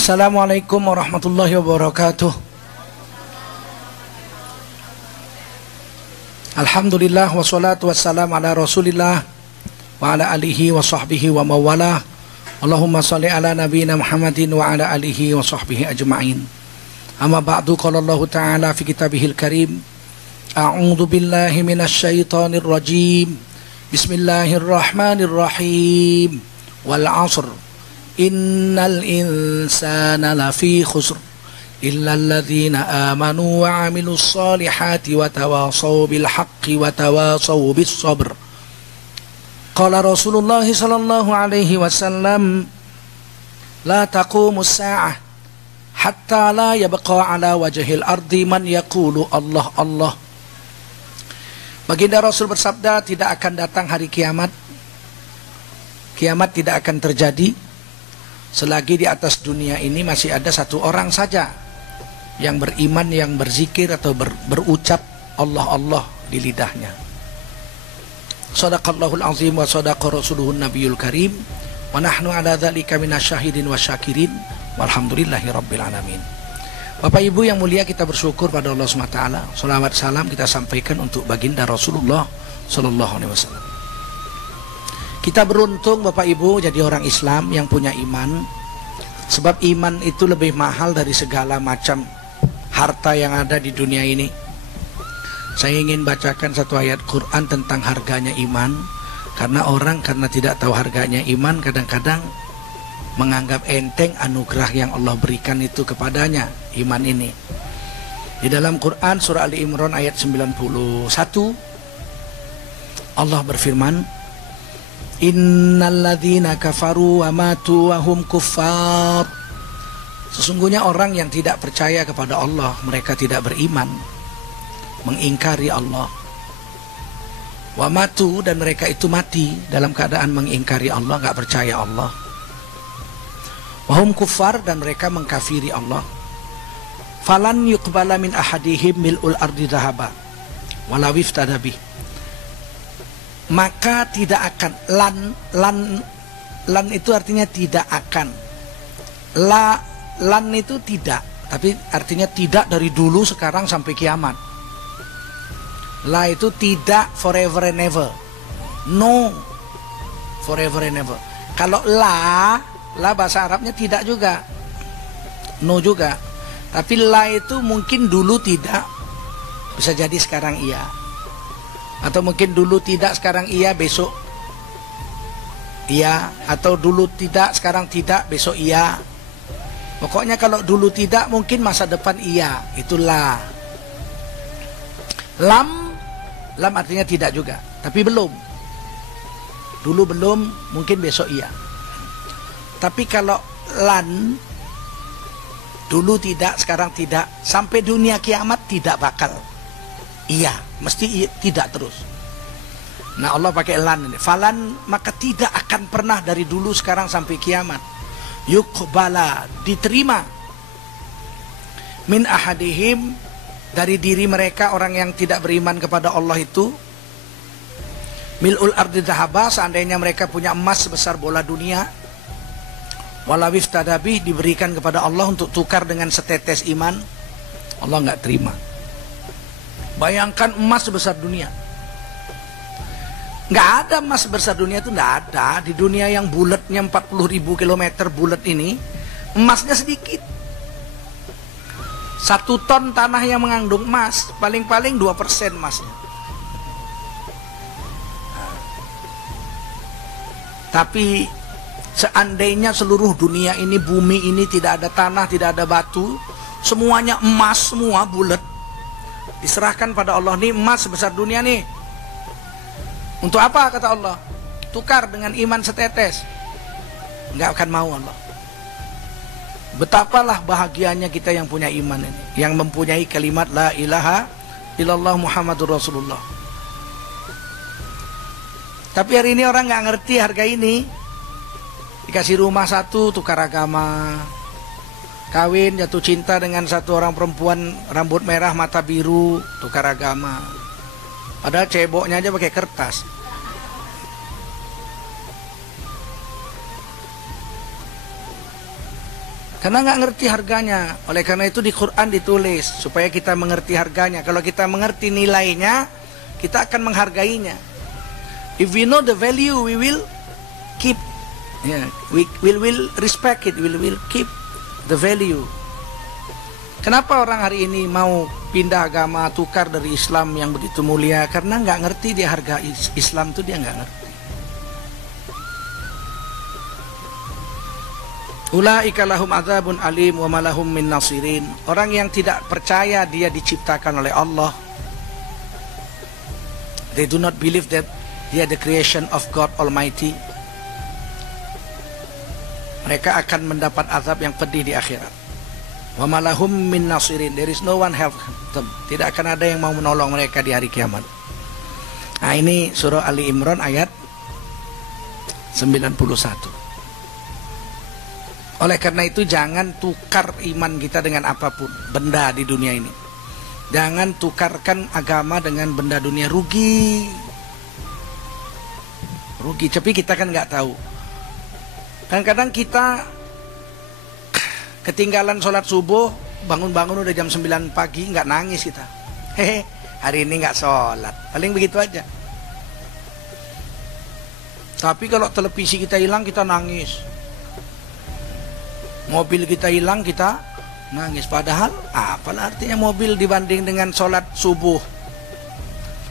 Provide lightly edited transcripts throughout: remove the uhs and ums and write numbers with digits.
Assalamualaikum warahmatullahi wabarakatuh. Alhamdulillah wassalatu wassalamu ala rasulillah wa ala alihi wa sahbihi wa mawalah. Allahumma salli ala nabiyina Muhammadin wa ala alihi wa sahbihi ajma'in. Amma ba'du, qala Allah ta'ala fi kitabihil karim, a'udzu billahi minasy syaithanir rajim. Bismillahirrahmanirrahim. Wal 'ashr. Innal insana lafi khusr illa alladhina amanu wa 'amilus solihati wa tawasaw bil haqqi wa tawasaw bis sabr. Qala Rasulullah sallallahu alaihi wasallam, la taqumus sa'ah hatta la yabqa ala wajhil ardi man yaqulu Allah Allah. Baginda Rasul bersabda, tidak akan datang hari kiamat. Kiamat tidak akan terjadi selagi di atas dunia ini masih ada satu orang saja yang beriman, yang berzikir atau berucap Allah Allah di lidahnya. Shadaqallahul azim wa shadaqa rasuluhun nabiyul karim wa nahnu ala dzalika minasyahidin wa syakirin walhamdulillahi rabbil alamin. Bapak Ibu yang mulia, kita bersyukur pada Allah SWT. Salawat salam kita sampaikan untuk baginda Rasulullah sallallahu alaihi wasallam. Kita beruntung Bapak Ibu jadi orang Islam yang punya iman. Sebab iman itu lebih mahal dari segala macam harta yang ada di dunia ini. Saya ingin bacakan satu ayat Quran tentang harganya iman. Karena orang karena tidak tahu harganya iman, kadang-kadang menganggap enteng anugerah yang Allah berikan itu kepadanya, iman ini. Di dalam Quran surah Ali Imran ayat 91, Allah berfirman, innalladzina kafaru wa matu wa hum kuffar. Sesungguhnya orang yang tidak percaya kepada Allah, mereka tidak beriman, mengingkari Allah. Wa matu, dan mereka itu mati dalam keadaan mengingkari Allah, enggak percaya Allah. Wa hum kuffar, dan mereka mengkafiri Allah. Falan yuqbala min ahadihim mil'ul ardi dhahaba walaw iftada bih. Maka tidak akan, lan itu artinya tidak akan, lan itu tidak, tapi artinya tidak dari dulu, sekarang sampai kiamat. La itu tidak forever and ever, no forever and ever. Kalau la bahasa Arabnya tidak juga, no juga. Tapi la itu mungkin dulu tidak, bisa jadi sekarang iya. Atau mungkin dulu tidak, sekarang iya, besok iya. Atau dulu tidak, sekarang tidak, besok iya. Pokoknya kalau dulu tidak, mungkin masa depan iya. Itulah. Lam artinya tidak juga, tapi belum. Dulu belum, mungkin besok iya. Tapi kalau lan, dulu tidak, sekarang tidak, sampai dunia kiamat tidak bakal iya, mesti tidak terus. Nah, Allah pakai lan ini. Falan, maka tidak akan pernah dari dulu, sekarang sampai kiamat. Yuqbala, diterima. Min ahadihim, dari diri mereka, orang yang tidak beriman kepada Allah itu. Mil'ul ardi dhahaba, seandainya mereka punya emas sebesar bola dunia. Walawif tadabih, diberikan kepada Allah untuk tukar dengan setetes iman, Allah nggak terima. Bayangkan emas sebesar dunia. Nggak ada emas sebesar dunia, itu nggak ada. Di dunia yang bulatnya 40.000 km bulat ini, emasnya sedikit. 1 ton tanah yang mengandung emas, paling-paling 2% emasnya. Tapi seandainya seluruh dunia ini, bumi ini tidak ada tanah, tidak ada batu, semuanya emas, semua bulat, diserahkan pada Allah. Nih emas sebesar dunia nih, untuk apa kata Allah? Tukar dengan iman setetes. Nggak akan mau Allah. Betapalah bahagianya kita yang punya iman ini, yang mempunyai kalimat la ilaha illallah Muhammadur Rasulullah. Tapi hari ini orang nggak ngerti harga ini. Dikasih rumah satu, tukar agama. Kawin, jatuh cinta dengan satu orang perempuan rambut merah mata biru, tukar agama. Padahal ceboknya aja pakai kertas. Karena nggak ngerti harganya. Oleh karena itu di Quran ditulis supaya kita mengerti harganya. Kalau kita mengerti nilainya, kita akan menghargainya. If we know the value, we will keep. We will respect it. We will keep the value. Kenapa orang hari ini mau pindah agama, tukar dari Islam yang begitu mulia? Karena nggak ngerti dia harga Islam itu, dia nggak ngerti. Ulaika lahum adzabun alim wa ma lahum min nasirin. Orang yang tidak percaya dia diciptakan oleh Allah, they do not believe that dia the creation of God Almighty, mereka akan mendapat azab yang pedih di akhirat. Wa ma lahum min nasirin. There is no one help them. Tidak akan ada yang mau menolong mereka di hari kiamat. Nah, ini surah Ali Imran ayat 91. Oleh karena itu jangan tukar iman kita dengan apapun benda di dunia ini. Jangan tukarkan agama dengan benda dunia, rugi. Tapi kita kan nggak tahu. Kadang-kadang kita ketinggalan sholat subuh, bangun-bangun udah jam 9 pagi, nggak nangis kita. Hehe, hari ini nggak sholat. Paling begitu aja. Tapi kalau televisi kita hilang, kita nangis. Mobil kita hilang, kita nangis. Padahal apalah artinya mobil dibanding dengan sholat subuh.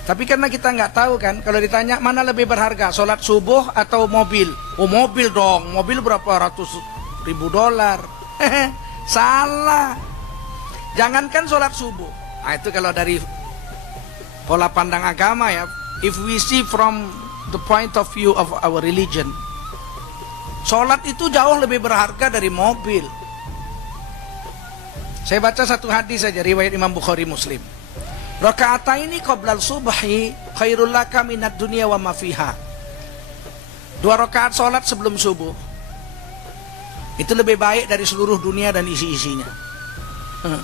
Tapi karena kita nggak tahu kan, kalau ditanya mana lebih berharga, sholat subuh atau mobil? Oh, mobil dong. Mobil berapa ratus ribu dolar. Salah. Jangankan sholat subuh. Nah, itu kalau dari pola pandang agama ya. If we see from the point of view of our religion, sholat itu jauh lebih berharga dari mobil. Saya baca satu hadis saja, riwayat Imam Bukhari Muslim. Raka'ataini qoblal subhi khairul laka minad dunya wa ma fiha. 2 rakaat sholat sebelum subuh itu lebih baik dari seluruh dunia dan isi-isinya. 2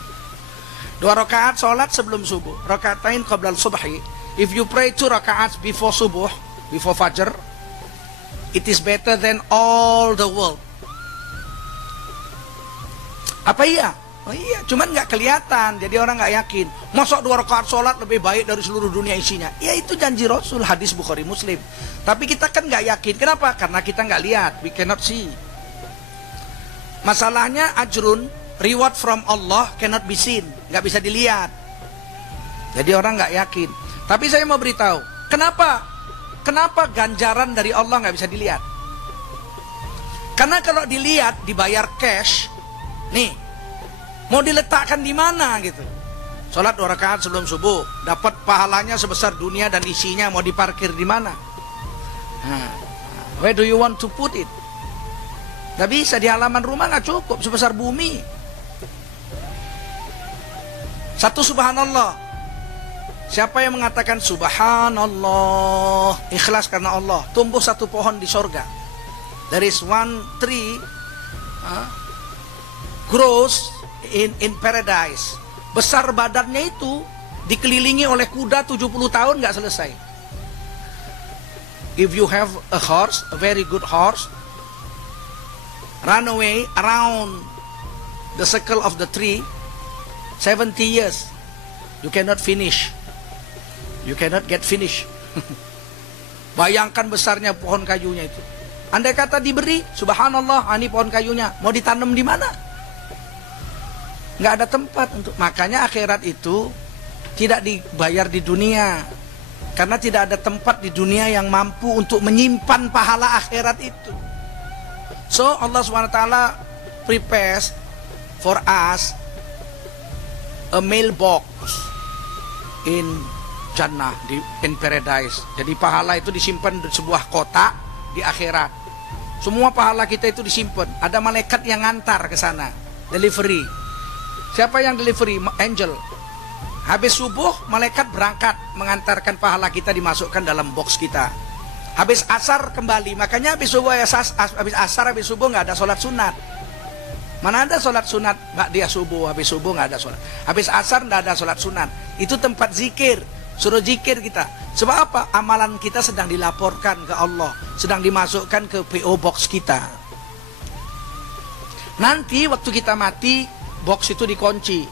rakaat sholat sebelum subuh, rakaatain qoblal subhi. If you pray 2 rakaat before subuh, before fajr, it is better than all the world. Apa iya? Oh iya, cuman nggak kelihatan, jadi orang nggak yakin. Masa 2 rakaat sholat lebih baik dari seluruh dunia isinya? Ya itu janji Rasul, hadis Bukhari Muslim. Tapi kita kan nggak yakin. Kenapa? Karena kita nggak lihat, we cannot see. Masalahnya ajrun, reward from Allah cannot be seen, nggak bisa dilihat. Jadi orang nggak yakin. Tapi saya mau beritahu, kenapa ganjaran dari Allah nggak bisa dilihat? Karena kalau dilihat, dibayar cash, nih, mau diletakkan di mana gitu? Sholat 2 rakaat sebelum subuh, dapat pahalanya sebesar dunia dan isinya, mau diparkir di mana? Where do you want to put it? Gak bisa, di halaman rumah gak cukup, sebesar bumi. Satu subhanallah. Siapa yang mengatakan subhanallah, ikhlas karena Allah, tumbuh 1 pohon di sorga. There is 1 tree grows in paradise. Besar badannya itu, dikelilingi oleh kuda 70 tahun gak selesai. If you have a horse, a very good horse, run away around the circle of the tree 70 years, you cannot finish. You cannot get finish. Bayangkan besarnya pohon kayunya itu. Andai kata diberi, subhanallah, ini pohon kayunya, mau ditanam di mana? Nggak ada tempat untuk. Makanya akhirat itu tidak dibayar di dunia, karena tidak ada tempat di dunia yang mampu untuk menyimpan pahala akhirat itu. So Allah SWT prepares for us a mailbox in Jannah, in paradise. Jadi pahala itu disimpan di sebuah kotak di akhirat. Semua pahala kita itu disimpan. Ada malaikat yang ngantar ke sana, delivery. Siapa yang delivery? Angel. Habis subuh malaikat berangkat mengantarkan pahala kita, dimasukkan dalam box kita. Habis asar kembali. Makanya habis subuh, habis asar, habis subuh nggak ada sholat sunat. Mana ada sholat sunat dia subuh, habis subuh nggak ada sholat. Habis asar nggak ada sholat sunat. Itu tempat zikir, suruh zikir kita. Sebab apa? Amalan kita sedang dilaporkan ke Allah, sedang dimasukkan ke PO box kita. Nanti waktu kita mati, box itu dikunci.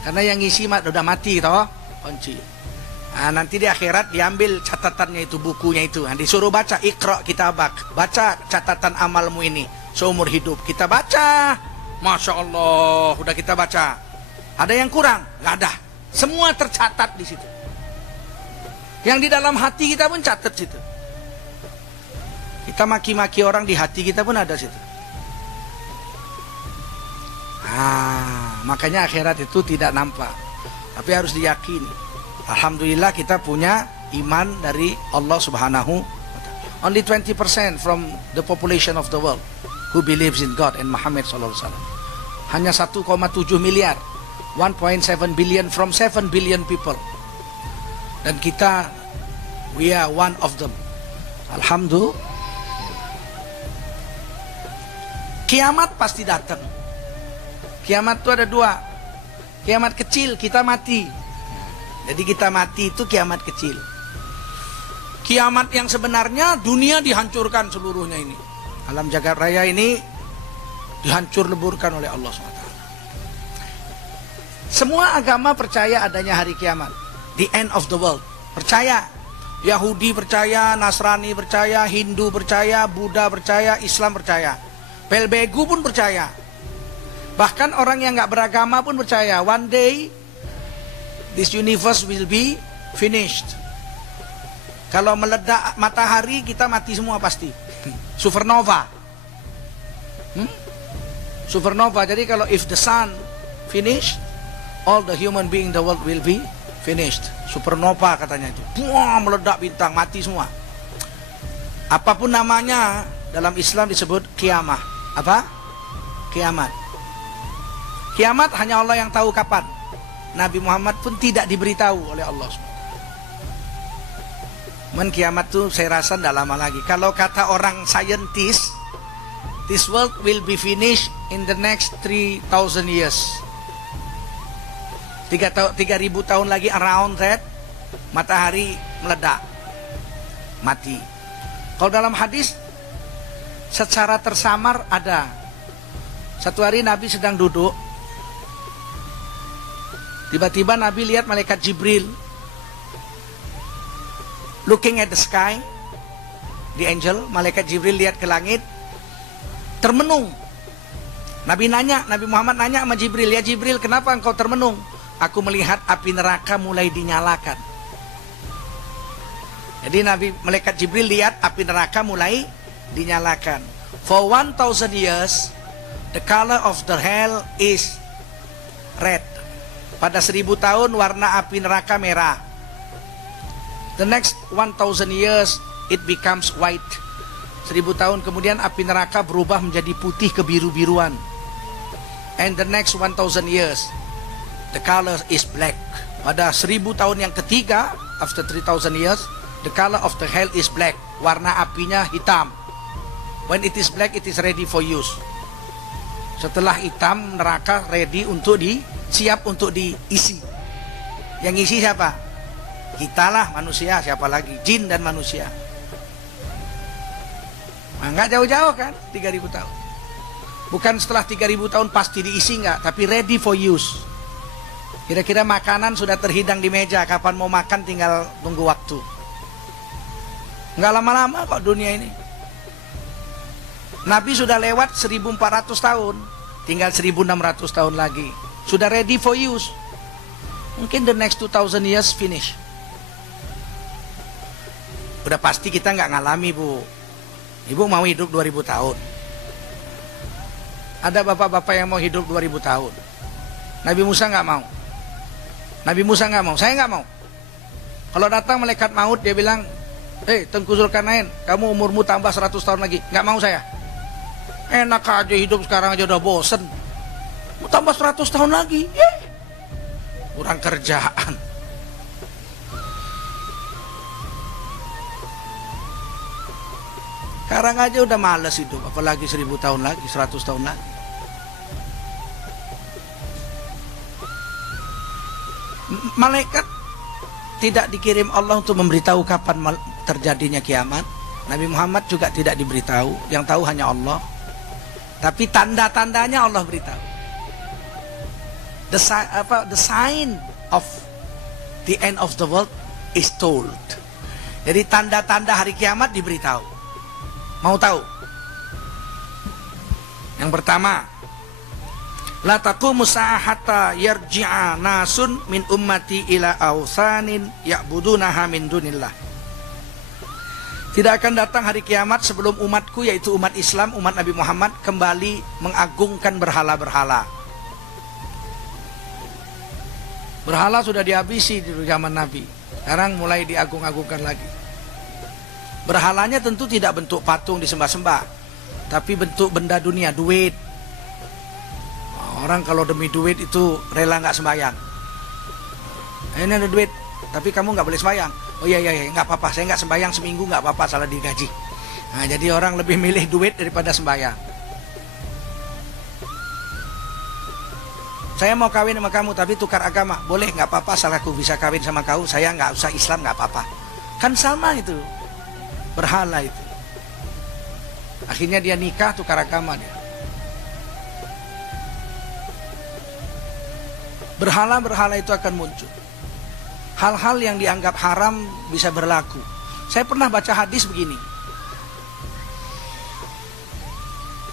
Karena yang ngisi udah mati toh, kunci. Nah, nanti di akhirat diambil catatannya itu, bukunya itu. Nah, disuruh baca, Iqra kitabak. Baca catatan amalmu ini seumur hidup. Kita baca. Masya Allah, udah kita baca. Ada yang kurang? Nggak ada. Semua tercatat di situ. Yang di dalam hati kita pun catat situ. Kita maki-maki orang di hati kita pun ada situ. Makanya akhirat itu tidak nampak. Tapi harus diyakini. Alhamdulillah kita punya iman dari Allah Subhanahu wa ta'ala. Only 20% from the population of the world who believes in God and Muhammad sallallahu alaihi wasallam. Hanya 1,7 miliar, 1.7 billion from 7 billion people. Dan kita, we are one of them. Alhamdulillah. Kiamat pasti datang. Kiamat itu ada dua. Kiamat kecil, kita mati. Jadi kita mati itu kiamat kecil. Kiamat yang sebenarnya dunia dihancurkan seluruhnya ini. Alam jagat raya ini dihancur leburkan oleh Allah SWT. Semua agama percaya adanya hari kiamat. The end of the world. Percaya. Yahudi percaya, Nasrani percaya, Hindu percaya, Buddha percaya, Islam percaya. Pelbegu pun percaya. Bahkan orang yang nggak beragama pun percaya. One day this universe will be finished. Kalau meledak matahari kita mati semua pasti. Supernova. Supernova. Jadi kalau if the sun finish, all the human being in the world will be finished. Supernova katanya itu. Buah, meledak bintang, mati semua. Apapun namanya dalam Islam disebut kiamah. Apa? Kiamat. Kiamat hanya Allah yang tahu kapan. Nabi Muhammad pun tidak diberitahu oleh Allah. Men kiamat tuh saya rasa tidak lama lagi. Kalau kata orang scientist, this world will be finished in the next 3,000 years. 3.000 tahun lagi around that, matahari meledak, mati. Kalau dalam hadis, secara tersamar ada. Satu hari Nabi sedang duduk. Tiba-tiba Nabi lihat malaikat Jibril looking at the sky. The angel, malaikat Jibril lihat ke langit, termenung. Nabi Muhammad nanya sama Jibril, ya Jibril, kenapa engkau termenung? Aku melihat api neraka mulai dinyalakan. Jadi malaikat Jibril lihat api neraka mulai dinyalakan. For 1,000 years, the color of the hell is red. Pada 1.000 tahun warna api neraka merah. The next 1,000 years it becomes white. 1.000 tahun kemudian api neraka berubah menjadi putih kebiru-biruan. And the next 1,000 years the color is black. Pada 1.000 tahun yang ketiga, after 3,000 years, the color of the hell is black. Warna apinya hitam. When it is black, it is ready for use. Setelah hitam, neraka ready untuk siap untuk diisi. Yang isi siapa? Kita lah manusia, siapa lagi? Jin dan manusia. Nah, nggak jauh-jauh kan? 3.000 tahun. Bukan setelah 3.000 tahun pasti diisi nggak, tapi ready for use. Kira-kira makanan sudah terhidang di meja, kapan mau makan tinggal tunggu waktu. Nggak lama-lama kok dunia ini. Nabi sudah lewat 1.400 tahun, tinggal 1.600 tahun lagi. Sudah ready for use. Mungkin the next 2,000 years finish. Udah pasti kita nggak ngalami, Bu. Ibu mau hidup 2.000 tahun. Ada bapak-bapak yang mau hidup 2.000 tahun. Nabi Musa nggak mau. Nabi Musa nggak mau. Saya nggak mau. Kalau datang malaikat maut, dia bilang, Tengku Zulkarnain, kamu umurmu tambah 100 tahun lagi. Nggak mau saya. Enak aja hidup sekarang aja udah bosen. Mau tambah 100 tahun lagi. Kurang kerjaan. Sekarang aja udah males hidup, apalagi 1.000 tahun lagi, 100 tahun lagi. Malaikat tidak dikirim Allah untuk memberitahu kapan terjadinya kiamat. Nabi Muhammad juga tidak diberitahu, yang tahu hanya Allah. Tapi tanda-tandanya Allah beritahu. The sign of the end of the world is told. Jadi tanda-tanda hari kiamat diberitahu. Mau tahu? Yang pertama, la taqumu sa'ata yarji'a nasun min ummati ila awsanin ya'budunaha min dunillah. Tidak akan datang hari kiamat sebelum umatku, yaitu umat Islam, umat Nabi Muhammad, kembali mengagungkan berhala-berhala. Berhala sudah dihabisi di zaman Nabi. Sekarang mulai diagung-agungkan lagi. Berhalanya tentu tidak bentuk patung disembah-sembah, tapi bentuk benda dunia, duit. Orang kalau demi duit itu rela nggak sembahyang. Ini ada duit, tapi kamu nggak boleh sembahyang. Oh iya nggak apa-apa, saya nggak sembahyang seminggu nggak apa-apa, salah digaji. Nah, jadi orang lebih milih duit daripada sembahyang. Saya mau kawin sama kamu tapi tukar agama, boleh, nggak apa-apa, asal aku bisa kawin sama kau, saya nggak usah Islam, nggak apa-apa. Kan sama itu, berhala itu. Akhirnya dia nikah, tukar agama dia. Berhala-berhala itu akan muncul. Hal-hal yang dianggap haram bisa berlaku. Saya pernah baca hadis begini.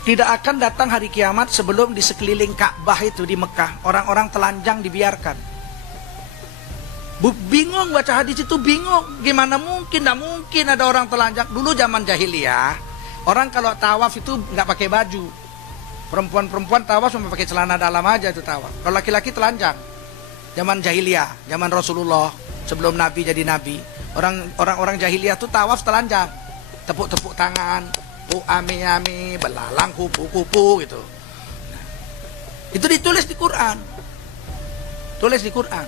Tidak akan datang hari kiamat sebelum di sekeliling Ka'bah itu di Mekah orang-orang telanjang dibiarkan. Bingung baca hadis itu, bingung. Gimana mungkin? Tidak mungkin ada orang telanjang. Dulu zaman jahiliyah, orang kalau tawaf itu nggak pakai baju. Perempuan-perempuan tawaf cuma pakai celana dalam aja itu tawaf. Kalau laki-laki telanjang. Zaman jahiliyah, zaman Rasulullah, sebelum Nabi jadi Nabi, orang-orang jahiliyah itu tawaf telanjang, tepuk-tepuk tangan, ame-ame, belalang, kupu-kupu gitu. Itu ditulis di Quran, tulis di Quran.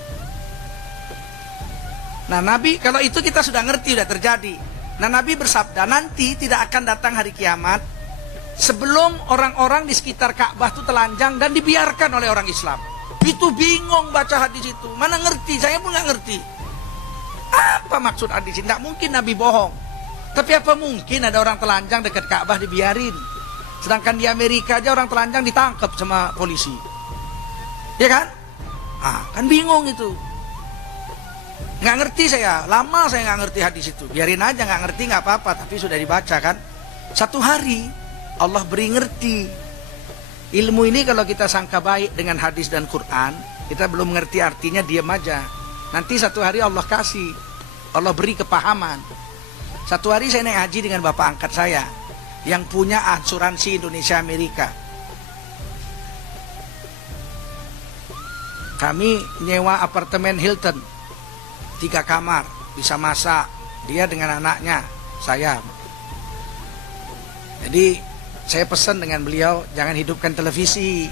Nah Nabi, kalau itu kita sudah ngerti, sudah terjadi. Nah Nabi bersabda, nanti tidak akan datang hari kiamat sebelum orang-orang di sekitar Ka'bah itu telanjang dan dibiarkan oleh orang Islam. Itu bingung baca hadis itu, mana ngerti, saya pun nggak ngerti apa maksud hadis ini. Tidak mungkin Nabi bohong, tapi apa mungkin ada orang telanjang dekat Ka'bah dibiarin, sedangkan di Amerika aja orang telanjang ditangkap sama polisi, ya kan? Kan bingung itu, nggak ngerti saya, lama saya nggak ngerti hadis itu. Biarin aja, nggak ngerti nggak apa-apa, tapi sudah dibaca kan. Satu hari Allah beri ngerti. Ilmu ini kalau kita sangka baik dengan hadis dan Quran, kita belum mengerti artinya, diam aja. Nanti satu hari Allah kasih, Allah beri kepahaman. Satu hari saya naik haji dengan bapak angkat saya yang punya asuransi Indonesia Amerika. Kami nyewa apartemen Hilton 3 kamar, bisa masak, dia dengan anaknya, saya. Jadi saya pesan dengan beliau, jangan hidupkan televisi.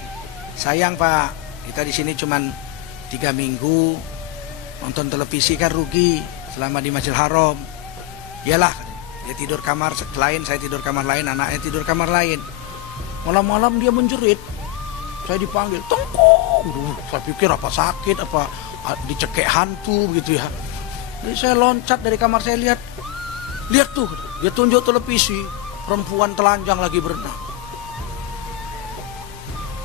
Sayang Pak, kita di sini cuman 3 minggu, nonton televisi kan rugi selama di Masjidil Haram. Iyalah, dia tidur kamar lain, saya tidur kamar lain, anaknya tidur kamar lain. Malam-malam dia menjerit, saya dipanggil, Tengku. Saya pikir apa sakit, apa dicekek hantu begitu ya. Jadi saya loncat dari kamar, saya lihat tuh, dia tunjuk televisi. Perempuan telanjang lagi berenang.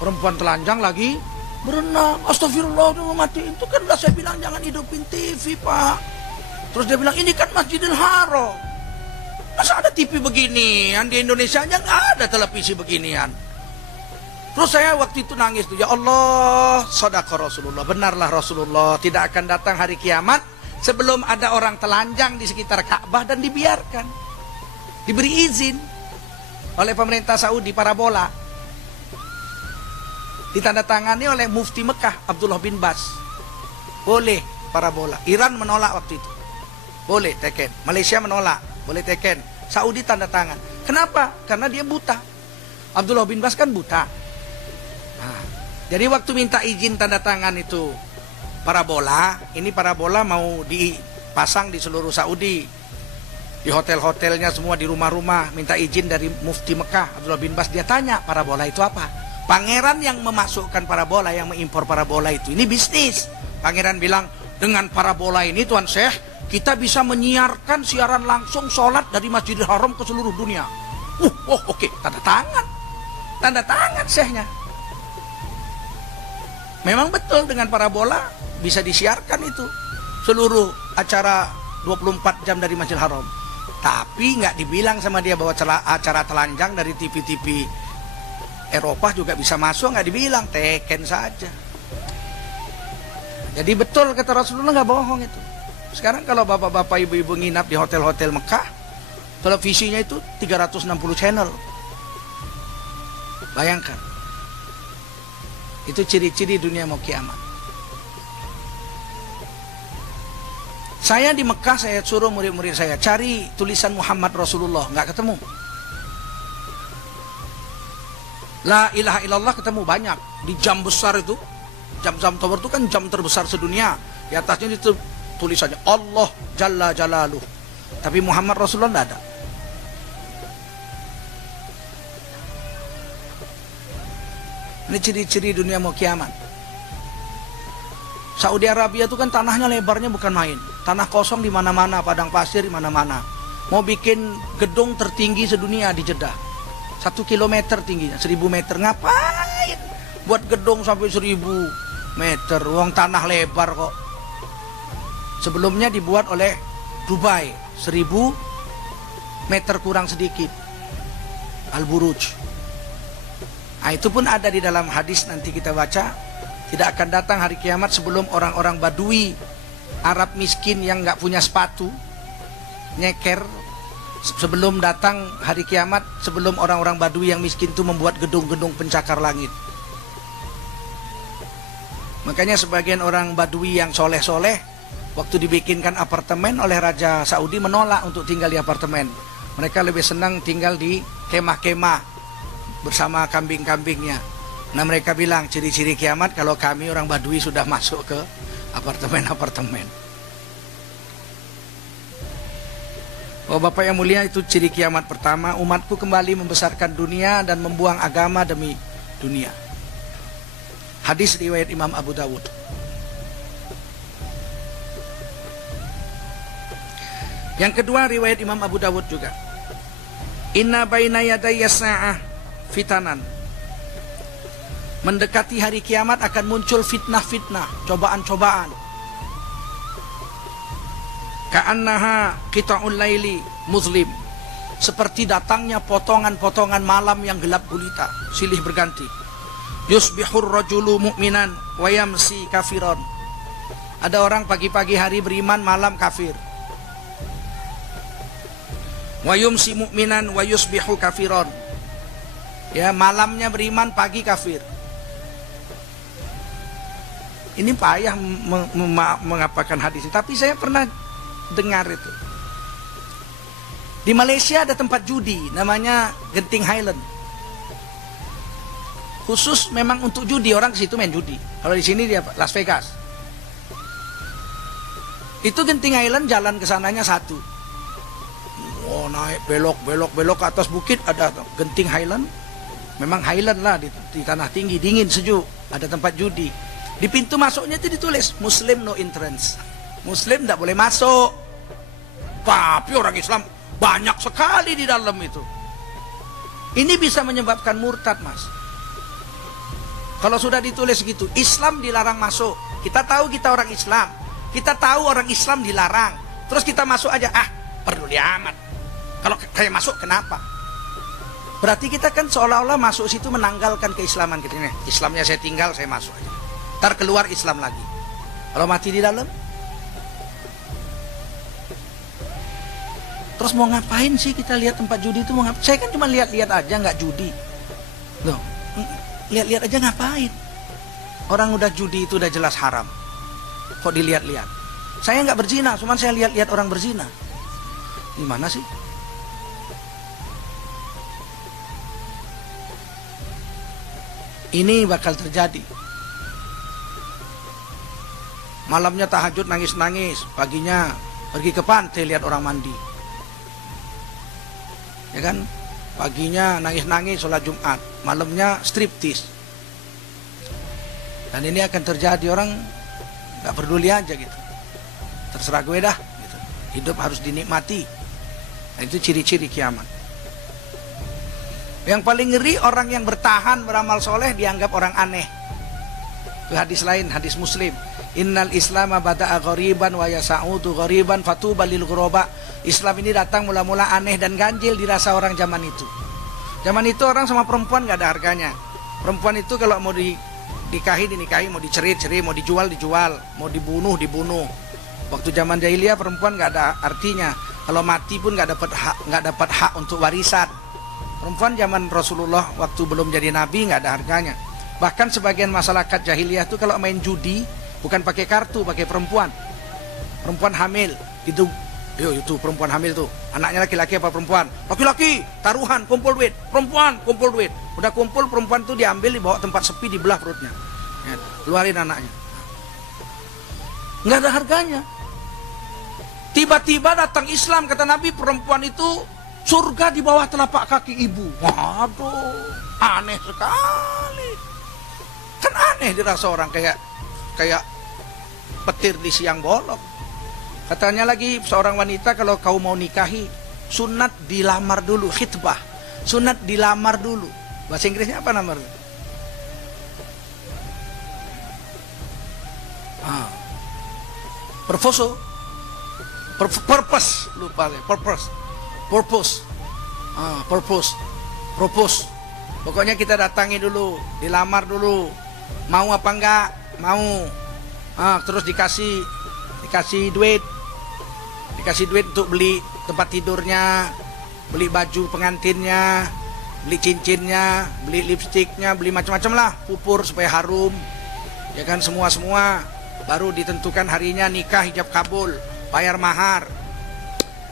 Perempuan telanjang lagi berenang. Astagfirullah, udah mati. Itu kan udah saya bilang jangan hidupin TV Pak. Terus dia bilang ini kan Masjidil Haram. Masa ada TV beginian di Indonesia aja nggak ada televisi beginian. Terus saya waktu itu nangis tuh, ya Allah, sadaqa Rasulullah, benarlah Rasulullah, tidak akan datang hari kiamat sebelum ada orang telanjang di sekitar Ka'bah dan dibiarkan. Diberi izin oleh pemerintah Saudi, parabola ditandatangani oleh Mufti Mekah Abdullah bin Bas, boleh parabola. Iran menolak waktu itu, boleh teken. Malaysia menolak, boleh teken. Saudi tanda tangan. Kenapa? Karena dia buta. Abdullah bin Bas kan buta. Jadi waktu minta izin tanda tangan itu parabola, ini parabola mau dipasang di seluruh Saudi, di hotel-hotelnya semua, di rumah-rumah, minta izin dari Mufti Mekah Abdullah bin Bas. Dia tanya, parabola itu apa? Pangeran yang memasukkan parabola, yang mengimpor parabola itu, ini bisnis. Pangeran bilang, dengan parabola ini Tuan Syekh, kita bisa menyiarkan siaran langsung sholat dari Masjidil Haram ke seluruh dunia. Oke, tanda tangan. tanda tangan syekhnya. Memang betul dengan parabola bisa disiarkan itu seluruh acara 24 jam dari Masjidil Haram. Tapi nggak dibilang sama dia bahwa acara telanjang dari TV-TV Eropa juga bisa masuk, nggak dibilang, teken saja. Jadi betul kata Rasulullah, nggak bohong itu. Sekarang kalau bapak-bapak ibu-ibu nginap di hotel-hotel Mekah, televisinya itu 360 channel. Bayangkan. Itu ciri-ciri dunia mau kiamat. Saya di Mekah, saya suruh murid-murid saya cari tulisan Muhammad Rasulullah, nggak ketemu. La ilaha illallah ketemu banyak. Di jam besar itu, jam-jam tower itu kan jam terbesar sedunia. Di atasnya itu tulisannya Allah Jalla Jalaluh. Tapi Muhammad Rasulullah tidak ada. Ini ciri-ciri dunia mau kiamat. Saudi Arabia itu kan tanahnya lebarnya bukan main. Tanah kosong di mana-mana, padang pasir di mana-mana. Mau bikin gedung tertinggi sedunia di Jeddah. 1 kilometer tingginya, 1000 meter. Ngapain buat gedung sampai 1000 meter? Uang tanah lebar kok. Sebelumnya dibuat oleh Dubai, 1000 meter kurang sedikit. Al-Buruj. Nah, itu pun ada di dalam hadis, nanti kita baca. Tidak akan datang hari kiamat sebelum orang-orang Badui Arab miskin yang nggak punya sepatu, nyeker. Sebelum datang hari kiamat, sebelum orang-orang Badui yang miskin itu membuat gedung-gedung pencakar langit. Makanya sebagian orang Badui yang soleh-soleh, waktu dibikinkan apartemen oleh Raja Saudi, menolak untuk tinggal di apartemen. Mereka lebih senang tinggal di kemah-kemah bersama kambing-kambingnya. Nah, mereka bilang ciri-ciri kiamat kalau kami orang Badui sudah masuk ke apartemen-apartemen. Oh Bapak yang mulia, itu ciri kiamat pertama. Umatku kembali membesarkan dunia dan membuang agama demi dunia. Hadis riwayat Imam Abu Dawud. Yang kedua riwayat Imam Abu Dawud juga. Inna baina yadayya sa'ah fitanan. Mendekati hari kiamat akan muncul fitnah-fitnah, cobaan-cobaan. Ka'annaha qita'ul laili muzlim. Seperti datangnya potongan-potongan malam yang gelap gulita, silih berganti. Yusbihur rajulu mu'minan wa yamsi kafiron. Ada orang pagi-pagi hari beriman, malam kafir. Wa yumsi mu'minan wa yusbihu kafiron. Ya, malamnya beriman, pagi kafir. Ini payah mengapakan hadis ini, tapi saya pernah dengar itu. Di Malaysia ada tempat judi namanya Genting Highland. Khusus memang untuk judi, orang ke situ main judi. Kalau di sini dia Las Vegas. Itu Genting Highland, jalan ke sananya satu. Oh, naik belok ke atas bukit ada Genting Highland. Memang Highland lah, di tanah tinggi, dingin, sejuk. Ada tempat judi. Di pintu masuknya itu ditulis Muslim no entrance. Muslim tidak boleh masuk. Tapi orang Islam banyak sekali di dalam itu. Ini bisa menyebabkan murtad, Mas. Kalau sudah ditulis gitu, Islam dilarang masuk. Kita tahu kita orang Islam. Kita tahu orang Islam dilarang. Terus kita masuk aja, peduli amat. Kalau kayak masuk kenapa? Berarti kita kan seolah-olah masuk situ menanggalkan keislaman kita. Islamnya saya tinggal, saya masuk aja. Ntar keluar Islam lagi. Kalau mati di dalam, terus mau ngapain sih kita lihat tempat judi itu? Mau ngapain? Saya kan cuma lihat-lihat aja, nggak judi. Loh, lihat-lihat aja ngapain? Orang udah judi itu udah jelas haram. Kok dilihat-lihat? Saya nggak berzina, cuma saya lihat-lihat orang berzina. Gimana sih? Ini bakal terjadi. Malamnya tahajud nangis-nangis, paginya pergi ke pantai lihat orang mandi. Ya kan? Paginya nangis-nangis sholat Jumat, malamnya striptis. Dan ini akan terjadi, orang nggak peduli aja gitu. Terserah gue dah gitu. Hidup harus dinikmati. Nah, itu ciri-ciri kiamat. Yang paling ngeri orang yang bertahan beramal soleh dianggap orang aneh. Itu hadis lain, hadis Muslim. Innal Islama bada'a ghariban wa yasa'udu ghariban fatuba lil ghuraba. Islam ini datang mula-mula aneh dan ganjil dirasa orang zaman itu. Zaman itu orang sama perempuan gak ada harganya. Perempuan itu kalau mau dinikahi, mau diceri, mau dijual, mau dibunuh. Waktu zaman jahiliyah perempuan gak ada artinya. Kalau mati pun gak dapat hak untuk warisan. Perempuan zaman Rasulullah waktu belum jadi nabi gak ada harganya. Bahkan sebagian masyarakat jahiliyah itu kalau main judi bukan pakai kartu, pakai perempuan. Perempuan hamil itu perempuan hamil tuh. Anaknya laki-laki apa perempuan? Laki-laki, taruhan, kumpul duit. Perempuan, kumpul duit. Udah kumpul, perempuan tuh diambil, dibawa tempat sepi, dibelah perutnya. Ya, keluarin anaknya. Nggak ada harganya. Tiba-tiba datang Islam, kata Nabi, perempuan itu surga di bawah telapak kaki ibu. Waduh, aneh sekali. Kan aneh dirasa orang kayak petir di siang bolong. Katanya lagi seorang wanita kalau kau mau nikahi, sunat dilamar dulu, khitbah. Sunat dilamar dulu. Bahasa Inggrisnya apa namanya? Perfoso. Purpose, lupa ya. Purpose. Propose. Pokoknya kita datangi dulu, dilamar dulu. Mau apa enggak? Mau. Terus dikasih duit untuk beli tempat tidurnya, beli baju pengantinnya, beli cincinnya, beli lipstiknya, beli macam-macam lah, pupur supaya harum, ya kan, semua baru ditentukan harinya nikah, hijab kabul, bayar mahar,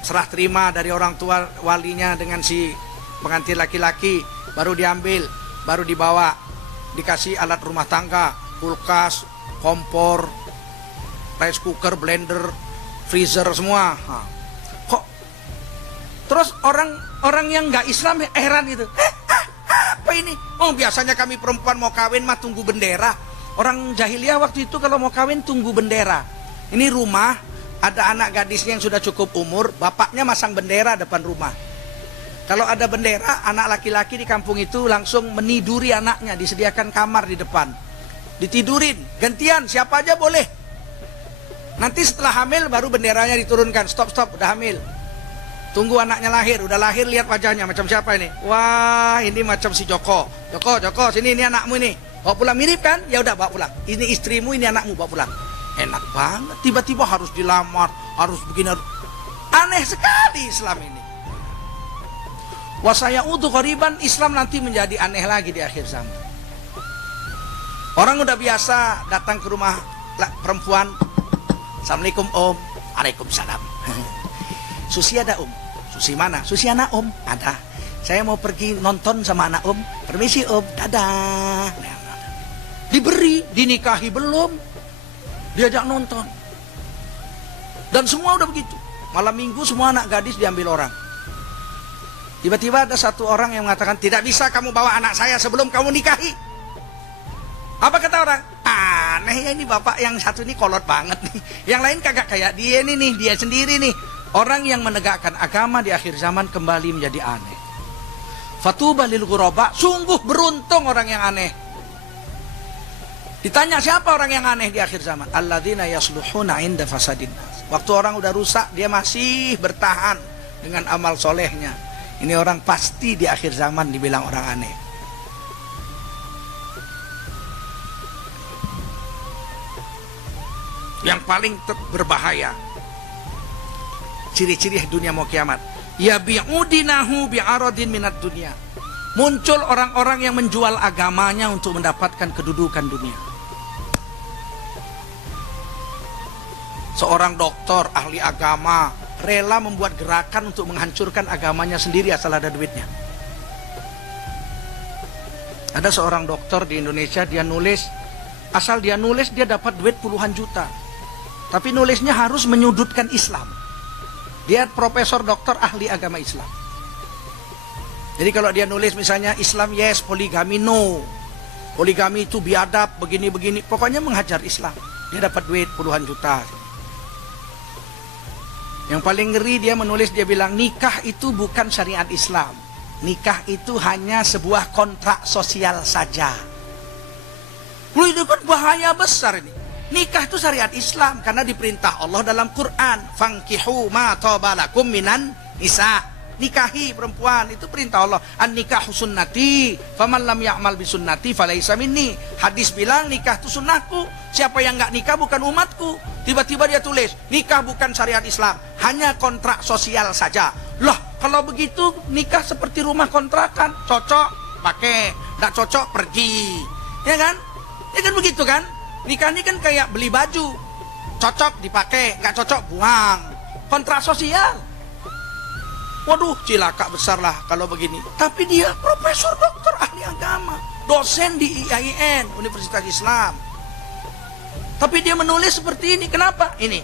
serah terima dari orang tua walinya dengan si pengantin laki-laki, baru diambil, baru dibawa, dikasih alat rumah tangga, kulkas, kompor, rice cooker, blender, freezer, semua. Kok terus orang yang nggak Islam heran gitu. Apa ini? Oh, biasanya kami perempuan mau kawin mah tunggu bendera. Orang jahiliyah waktu itu kalau mau kawin tunggu bendera. Ini rumah, ada anak gadisnya yang sudah cukup umur, bapaknya masang bendera depan rumah. Kalau ada bendera, anak laki-laki di kampung itu langsung meniduri anaknya, disediakan kamar di depan. Ditidurin, gantian, siapa aja boleh. Nanti setelah hamil baru benderanya diturunkan. Stop, udah hamil. Tunggu anaknya lahir. Udah lahir lihat wajahnya macam siapa ini? Wah, ini macam si Joko. Joko, sini, ini anakmu ini. Bawa pulang, mirip kan? Ya udah bawa pulang. Ini istrimu, ini anakmu, bawa pulang. Enak banget. Tiba-tiba harus dilamar, harus begini. Aneh sekali Islam ini. Wasayaudu ghariban, Islam nanti menjadi aneh lagi di akhir zaman. Orang udah biasa datang ke rumah perempuan. Assalamualaikum om. Waalaikumsalam. Susi ada om? Susi mana? Susi anak om? Ada. Saya mau pergi nonton sama anak om. Permisi om. Dadah. Diberi, dinikahi belum, diajak nonton. Dan semua udah begitu. Malam minggu semua anak gadis diambil orang. Tiba-tiba ada satu orang yang mengatakan, tidak bisa kamu bawa anak saya sebelum kamu nikahi. Apa kata orang? Aneh ya, ini bapak yang satu ini kolot banget nih. Yang lain kagak kayak dia nih, dia sendiri nih. Orang yang menegakkan agama di akhir zaman kembali menjadi aneh. Fatuba lil ghuraba, sungguh beruntung orang yang aneh. Ditanya siapa orang yang aneh di akhir zaman? Alladzina yasluhuna inda fasadin nas. Waktu orang udah rusak, dia masih bertahan dengan amal solehnya. Ini orang pasti di akhir zaman dibilang orang aneh. Yang paling berbahaya, ciri-ciri dunia mau kiamat, ya bi'udinahu bi'aradin minat dunia. Muncul orang-orang yang menjual agamanya untuk mendapatkan kedudukan dunia. Seorang doktor ahli agama rela membuat gerakan untuk menghancurkan agamanya sendiri asal ada duitnya. Ada seorang dokter di Indonesia, dia nulis, asal dia nulis dia dapat duit puluhan juta. Tapi nulisnya harus menyudutkan Islam. Dia profesor doktor ahli agama Islam. Jadi kalau dia nulis misalnya Islam yes, poligami no. Poligami itu biadab, begini-begini. Pokoknya menghajar Islam. Dia dapat duit puluhan juta. Yang paling ngeri dia menulis, dia bilang nikah itu bukan syariat Islam. nikah itu hanya sebuah kontrak sosial saja. Itu kan bahaya besar ini. Nikah itu syariat Islam karena diperintah Allah dalam Quran. Fankihu ma tobalakum minan nisa. Nikahi perempuan, itu perintah Allah. An nikahu sunnati, faman lam ya'mal bisunnati falaisa minni. Hadis bilang nikah itu sunnahku. Siapa yang nggak nikah bukan umatku. Tiba-tiba dia tulis nikah bukan syariat Islam, hanya kontrak sosial saja. Loh, kalau begitu nikah seperti rumah kontrakan. Cocok pakai, nggak cocok pergi, ya kan? Ya kan begitu kan? Nikah ini kan kayak beli baju, cocok dipakai, nggak cocok buang. Kontrak sosial. Waduh, cilaka besar lah kalau begini. Tapi dia profesor, dokter, ahli agama, dosen di IAIN, Universitas Islam. Tapi dia menulis seperti ini. Kenapa? Ini.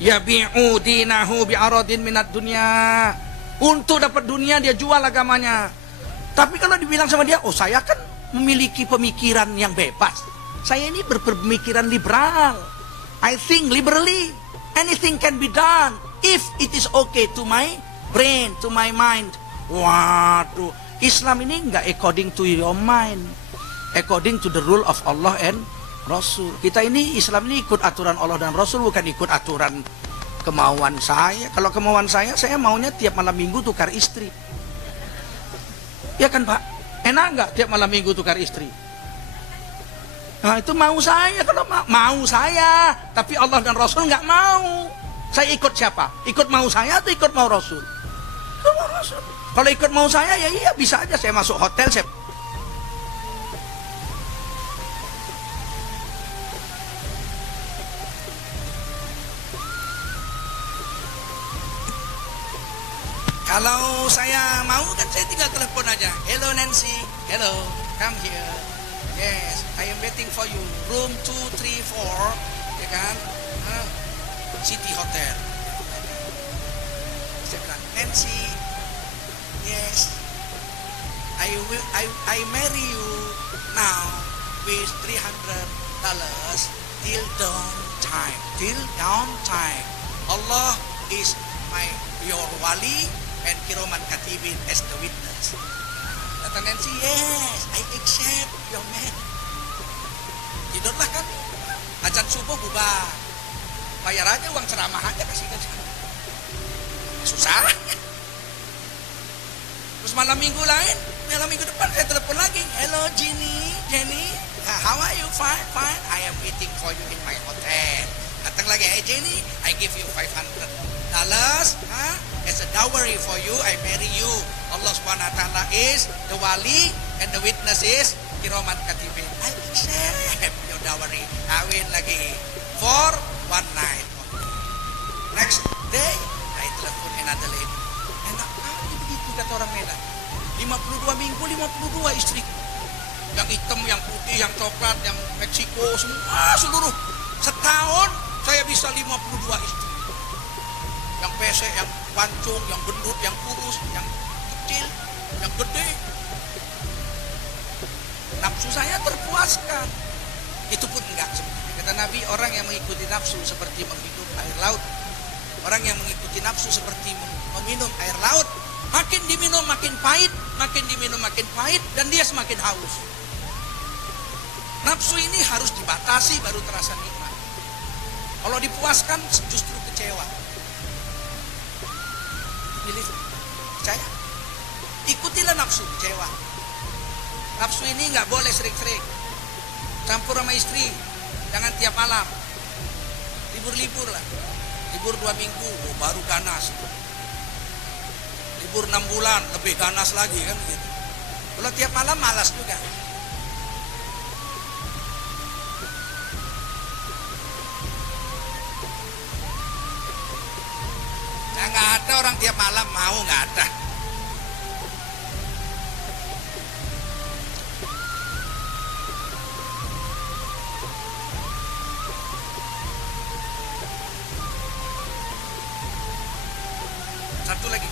Yabi'u dinahu bi'aradin minat dunia. Untuk dapat dunia dia jual agamanya. Tapi kalau dibilang sama dia, oh saya kan memiliki pemikiran yang bebas. Saya ini berpemikiran liberal. I think liberally. Anything can be done if it is okay to my brain, to my mind. Waduh, Islam ini enggak according to your mind, according to the rule of Allah and Rasul. Kita ini Islam ini ikut aturan Allah dan Rasul, bukan ikut aturan kemauan saya. Kalau kemauan saya maunya tiap malam minggu tukar istri. Ya kan Pak? Enak enggak tiap malam minggu tukar istri? Nah itu mau saya. Kalau mau saya, tapi Allah dan Rasul enggak mau. Saya ikut siapa? Ikut mau saya atau ikut mau Rasul? Kalau ikut mau saya, ya iya bisa aja saya masuk hotel. Kalau saya mau kan saya tinggal telepon aja. Hello Nancy, hello, come here. Yes, I am waiting for you. Room 234, ya kan? City Hotel. Saya bilang, Nancy, yes, I marry you now with $300 till dawn time. Till dawn time. Allah is your wali and Kiraman Katibin as the witness. Kata Nancy, yes, I accept your man. Tidurlah kan, azan subuh bubar. Bayar aja uang ceramah aja, kasih ke sana. Susah. Terus malam minggu depan saya telepon lagi. Hello Jenny, how are you? Fine. I am waiting for you in my hotel. Datang lagi, hey Jenny, I give you $500 as a dowry for you. I marry you. Allah Subhanahu Wa Taala is the wali and the witness is Kiraman Katibin. I accept your dowry. Kawin lagi for one night. Next day, I telepon another lady. Enak kali begitu kata orang Medan. 52 minggu, 52 istri. Yang hitam, yang putih, yang coklat, yang Meksiko, semua seluruh. Setahun saya bisa 52 istri. Yang pesek, yang pancung, yang gendut, yang kurus, yang kecil, yang gede. Nafsu saya terpuaskan. Itu pun enggak sebenarnya. Kata Nabi, orang yang mengikuti nafsu seperti menghidup air laut. Orang yang mengikuti nafsu seperti meminum air laut. Makin diminum makin pahit, makin diminum makin pahit, dan dia semakin haus. Nafsu ini harus dibatasi baru terasa nikmat. Kalau dipuaskan justru kecewa. Pilih, percaya? Ikutilah nafsu, kecewa. Nafsu ini nggak boleh sering-sering. Campur sama istri, jangan tiap malam. Libur-libur lah. Libur 2 minggu, baru ganas. Libur 6 bulan, lebih ganas lagi kan gitu. Kalau tiap malam malas juga. Nah, nggak ada orang tiap malam mau, nggak ada. Satu lagi.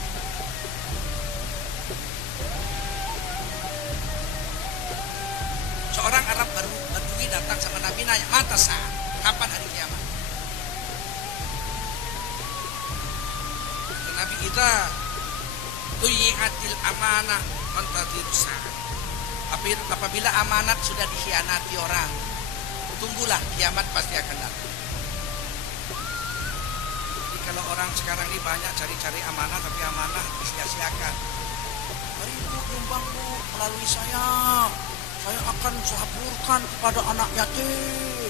Seorang Arab Badui datang sama Nabi nanya, mata sah, kapan hari kiamat? Dan Nabi kita Duyi'atil amanah fantadhirus sa'ah. Apabila amanat sudah dikhianati orang, tunggulah kiamat pasti akan datang. Jadi kalau orang sekarang ini banyak cari-cari amanah, tapi amanah disia-siakan. Mari ibu nyumbang bu, melalui saya akan saburkan kepada anak yatim.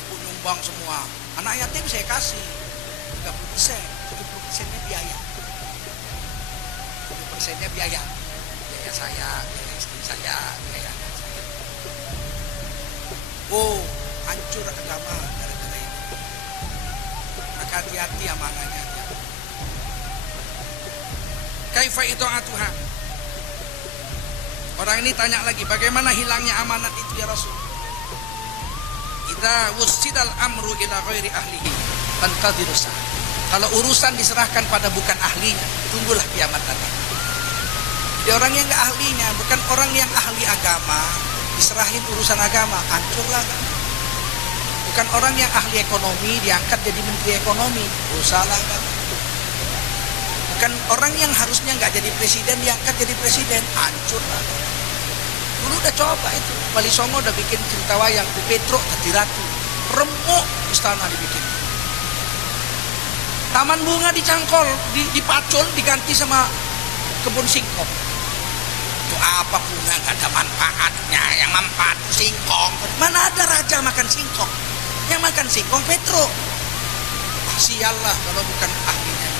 Ibu nyumbang semua, anak yatim saya kasih 30%, 70%-nya biaya. 70%-nya biaya saya, biaya istri saya, biaya anak saya. Oh, hancur agama gara-gara ini. Maka hati-hati amanahnya. Kaifa itu'atuha. Orang ini tanya lagi, bagaimana hilangnya amanat itu ya Rasul? Idza wussidal amru ila ghairi ahlihi fantadhirus sa'ah. Kalau urusan diserahkan pada bukan ahlinya, tunggulah kiamat datang. Jadi orang yang enggak ahlinya, bukan orang yang ahli agama, diserahin urusan agama, hancurlah. Bukan orang yang ahli ekonomi diangkat jadi menteri ekonomi, salah kan? Bukan orang yang harusnya nggak jadi presiden diangkat jadi presiden, hancurlah. Dulu udah coba itu, Wali Songo udah bikin cerita wayang, di Petro jadi ratu, remuk istana dibikin. Taman bunga dicangkol, dipacul, diganti sama kebun singkong. Itu apa bunga nggak ada manfaatnya, yang manfaat singkong. Mana ada raja makan singkong? Yang makan singkong Petro. Sialah kalau bukan ahlinya.